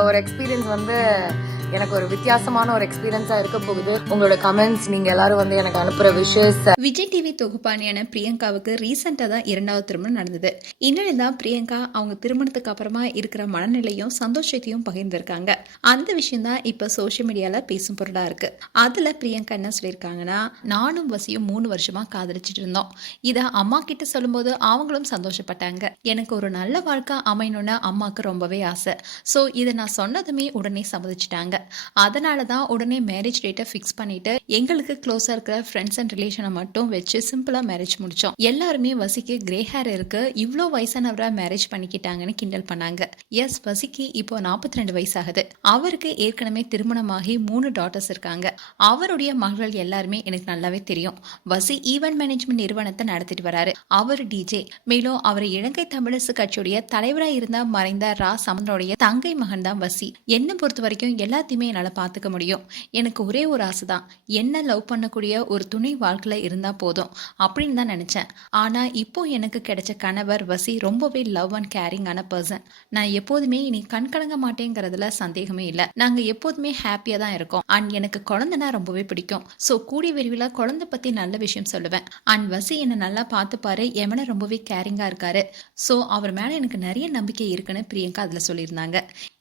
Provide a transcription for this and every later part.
ஒரு எக்ஸ்பீரியன்ஸ் வந்து எனக்கு ஒரு வித்தியாசமான ஒரு எக்ஸ்பீரியன்ஸா இருக்க போகுது. உங்களோட கமெண்ட்ஸ், நீங்க எல்லாரும் வந்து எனக்கு அனுப்புற விஷஸ். விஜய் டிவி தொகுப்பானியான பிரியங்காவுக்கு ரீசெண்டாக தான் 2வது திருமணம் நடந்தது. இந்நிலையில் தான் பிரியங்கா அவங்க திருமணத்துக்கு அப்புறமா இருக்கிற மனநிலையும் சந்தோஷத்தையும் பகிர்ந்திருக்காங்க. அந்த விஷயம் தான் இப்போ சோஷியல் மீடியாவில் பேசும் பொருளாக இருக்கு. அதில் பிரியங்கா என்ன சொல்லியிருக்காங்கன்னா, நானும் வசியும் 3 வருஷமா காதலிச்சிட்டு இருந்தோம். இதை அம்மா கிட்ட சொல்லும்போது அவங்களும் சந்தோஷப்பட்டாங்க. எனக்கு ஒரு நல்ல வாழ்க்கை அமையணும்னு அம்மாவுக்கு ரொம்பவே ஆசை. ஸோ இதை நான் சொன்னதுமே உடனே சம்மதிச்சிட்டாங்க. அதனால தான் உடனே மேரேஜ் டேட்டை ஃபிக்ஸ் பண்ணிட்டு எங்களுக்கு க்ளோஸாக இருக்கிற ஃப்ரெண்ட்ஸ் அண்ட் ரிலேஷனை மட்டும் வச்சு சிம்பிளாக மேரேஜ் முடித்தோம். எல்லாருமே வசிக்கு கிரே ஹேர் இருக்கு, இவ்வளோ வயசானவராக மேரேஜ் பண்ணிக்கிட்டாங்கன்னு கிண்டல் பண்ணாங்க. எஸ், வசிக்கு இப்போ 42 வயசாகுது. அவருக்கு ஏற்கனவே திருமணமாகி 3 டாட்டர்ஸ் இருக்காங்க. அவருடைய மகள் எல்லாருமே எனக்கு நல்லாவே தெரியும். வசி ஈவென்ட் மேனேஜ்மெண்ட் நிறுவனத்தை நடத்திட்டு வராரு. அவர் டிஜே. மேலும் அவர் இலங்கை தமிழரசு கட்சியுடைய தலைவராக இருந்த மறைந்த ரா சமந்தனுடைய தங்கை மகன் தான் வசி. என்னை பொறுத்த வரைக்கும் எல்லாத்தையுமே என்னால் பார்த்துக்க முடியும். எனக்கு ஒரே ஒரு ஆசை தான், என்ன லவ் பண்ணக்கூடிய ஒரு துணை வாழ்க்கையில் இருந்தால் போதும் அப்படின்னு தான் நினச்சேன். ஆனால் இப்போ எனக்கு கிடைச்ச கணவர் வசி ரொம்பவே லவ் அண்ட் கேரிங்கான பர்சன். நான் எப்போதுமே இனி கண்கலங்க மாட்டேங்கிறதுல சந்தேகமே இல்லை. நாங்கள் எப்போதுமே ஹாப்பியாக தான் இருக்கோம். அண்ட் எனக்கு குழந்தைனா ரொம்பவே பிடிக்கும். ஸோ கூடிய விரைவில் குழந்தை பற்றி நல்ல விஷயம் சொல்லுவேன். அண்ட் வசி என்னை நல்லா பார்த்துப்பாரு, எமனை ரொம்பவே கேரிங்காக இருக்காரு. ஸோ அவர் மேலே எனக்கு நிறைய நம்பிக்கை இருக்குன்னு பிரியங்கா அதில் சொல்லியிருந்தாங்க.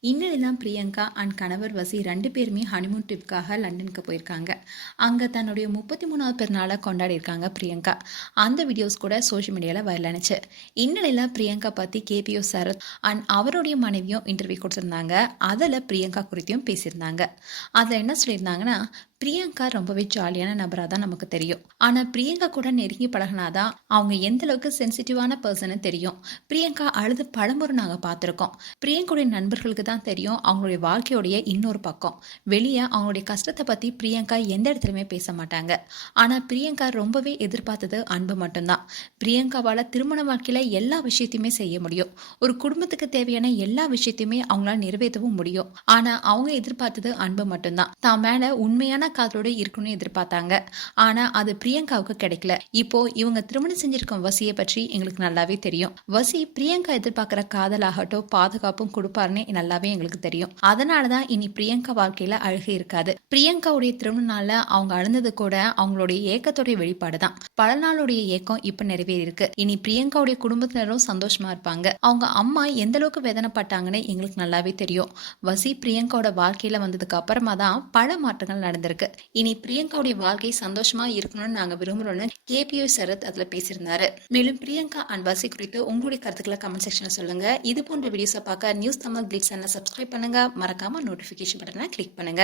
இன்னும் தான் பிரியங்கா அண்ட் கணவர் வசி 2 பேருமே ஹனிமூன் ட்ரிப்காக லண்டனுக்கு போயிருக்காங்க. அங்கே தன்னுடைய 33வது பிறநாளை கொண்டாடி இருக்காங்க பிரியங்கா. அந்த வீடியோஸ் கூட சோஷியல் மீடியாவில் வைரலானுச்சு. இந்நிலையில் பிரியங்கா பற்றி கேபிஓ சரத் அண்ட் அவருடைய மனைவியும் இன்டர்வியூ கொடுத்துருந்தாங்க. அதில் பிரியங்கா குறித்தையும் பேசியிருந்தாங்க. அதில் என்ன சொல்லியிருந்தாங்கன்னா, பிரியங்கா ரொம்பவே ஜாலியான நபராக தான் நமக்கு தெரியும். ஆனால் பிரியங்கா கூட நெருங்கி பழகினாதான் அவங்க எந்த அளவுக்கு சென்சிட்டிவான பர்சன்னு தெரியும். பிரியங்கா அழுது பலமுறை நாங்கள் பார்த்துருக்கோம். பிரியங்காவுடைய நண்பர்களுக்கு தான் தெரியும் அவங்களுடைய வாழ்க்கையோடைய இன்னொரு பக்கம். வெளியே அவங்களுடைய கஷ்டத்தை பற்றி பிரியங்கா எந்த இடத்துலையுமே பேச மாட்டாங்க. ஆனால் பிரியங்கா ரொம்பவே எதிர்பார்த்தது அன்பு மட்டும்தான். பிரியங்காவால் திருமண வாழ்க்கையில் எல்லா விஷயத்தையுமே செய்ய முடியும். ஒரு குடும்பத்துக்கு தேவையான எல்லா விஷயத்தையுமே அவங்களால நிறைவேற்றவும் முடியும். ஆனால் அவங்க எதிர்பார்த்தது அன்பு மட்டும்தான். தான் மேலே உண்மையான காதலோட இருக்கணும்னு எதிர்பார்த்தாங்க. ஆனா அது பிரியங்காவுக்கு கிடைக்கல. இப்போ இவங்க திருமணம் செஞ்சிருக்கும் வசியை பற்றி எங்களுக்கு நல்லாவே தெரியும். வசி பிரியங்கா எதிர்பார்க்கிற காதலாகட்டும் பாதுகாப்பும் கொடுப்பாருன்னு நல்லாவே எங்களுக்கு தெரியும். அதனாலதான் இனி பிரியங்கா வாழ்க்கையில அழுகை இருக்காது. பிரியங்காவுடைய திருமண நாள்ல அவங்க அழுந்தது கூட அவங்களுடைய ஏக்கத்தோடைய வெளிப்பாடுதான். பல நாளுடைய ஏக்கம் இப்ப நிறைவேறி இருக்கு. இனி பிரியங்காவுடைய குடும்பத்தினரும் சந்தோஷமா இருப்பாங்க. அவங்க அம்மா எந்த அளவுக்கு வேதனைப்பட்டாங்கன்னு எங்களுக்கு நல்லாவே தெரியும். வசி பிரியங்காவோட வாழ்க்கையில வந்ததுக்கு அப்புறமா தான் பல மாற்றங்கள் நடந்திருக்கு. இனி பிரியங்காவுடைய வாழ்க்கை சந்தோஷமா இருக்கணும்னு நாங்க விரும்புறோம்னு கேபிஓ சரத் அதுல பேசியிருந்தாரு. மேலும் பிரியங்கா அண்ட் வசி குறித்து உங்களுடைய கருத்துக்களை கமெண்ட் செக்ஷன்ல சொல்லுங்க. இது போன்ற வீடியோஸை பார்க்க நியூஸ் தமிழ் கிளிட்ஸ் சேனலை சப்ஸ்கிரைப் பண்ணுங்க. மறக்காம நோட்டிபிகேஷன் பட்டனை கிளிக் பண்ணுங்க.